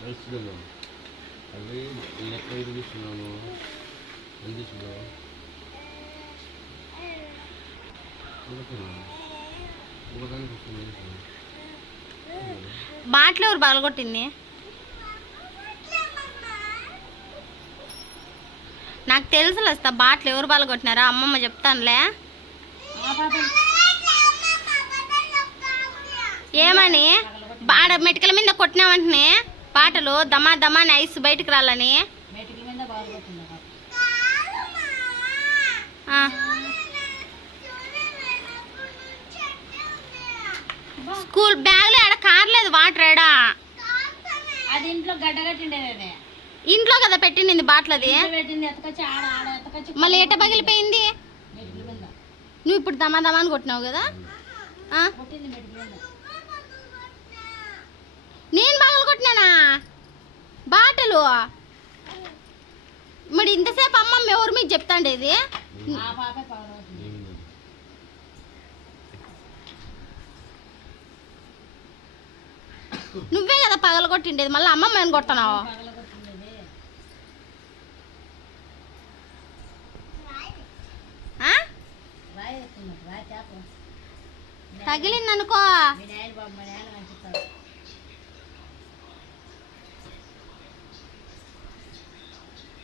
కలిసిపోయాను అవి ఎక్కడ తీసుకున్నాను ఎంత బాట్లో ఒకదానికి ఎవరు పగలగొట్టింది? నాకు తెలుసు వస్తా బాట్లు ఎవరు పగలగొట్టినారా అమ్మమ్మ చెప్తానులే. ఏమని? బాడ మెటికల మీద కొట్టిన పాటలు దమా దమా ఐస్ బయటికి రాలని స్కూల్ బ్యాగ్లో ఆడ కార్లేదు వాటర్ ఏడా? అది ఇంట్లో అది. ఇంట్లో కదా పెట్టింది ఆడ ఎతకొచ్చి మళ్ళీ ఎట పగిలిపోయింది? నువ్వు ఇప్పుడు దమా దమా అని కొట్టినావు కదా ఆ, కొట్టింది మెటికల మీద నేను పగలు కొట్టినానా బాటలు మరి ఇంతసేపు అమ్మమ్మ ఎవరు మీకు చెప్తాండేది నువ్వే కదా పగలు కొట్టిండేది మళ్ళీ అమ్మమ్మ ఏం కొడుతున్నావు పగలగొట్టిండేది.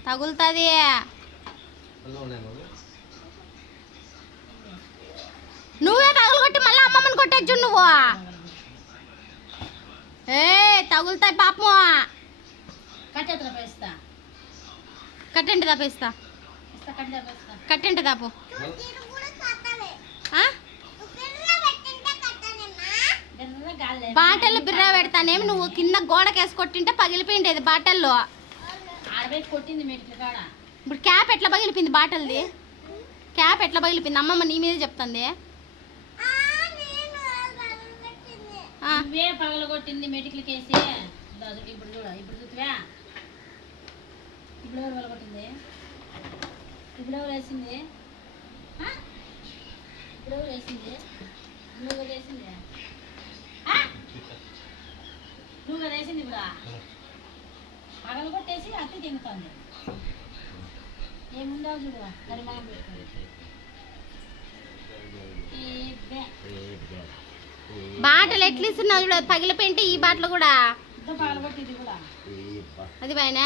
తగులుతుంది. నువ్వే పగలు కొట్టి మళ్ళీ అమ్మమ్మని కొట్టచ్చు నువ్వు. ఏ తగులుతాయి పాపము. కట్టండి తప్పేస్తా. కట్టండి గాలి బాటలు బిర్ర పెడతానేమి? నువ్వు కింద గోడకేసి కొట్టింటే పగిలిపోయిండేది బాటల్లో. ఇప్పుడు క్యాప్ ఎట్లా పగిలిపోయింది బాటల్ది? క్యాప్ ఎట్లా పగిలిపోయింది? అమ్మమ్మ నీ మీద చెప్తుంది. ఆ, నువ్వే పగలగొట్టింది మెటికలకి వేసి ఇప్పుడు చూడ ఇప్పుడు చూతువా ఇప్పుడు ఎవరు పగలగొట్టింది? ఇప్పుడు ఎవరు వేసింది? ఆ? ఇప్పుడు ఎవరు వేసింది? నువ్వు వేసింది. ఇప్పుడు? పగలగొట్టేసి అత్తి తింటుంది. ఏముందో చూడు బే- బాటలు ఎట్లా ఇస్తున్నావు చూడు పగిలిపోయింటే ఈ బాటలు కూడా. అది పైన.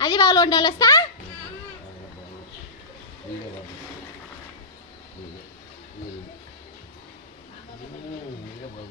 అది బాగా వంట వస్తా? ఇదే బాబు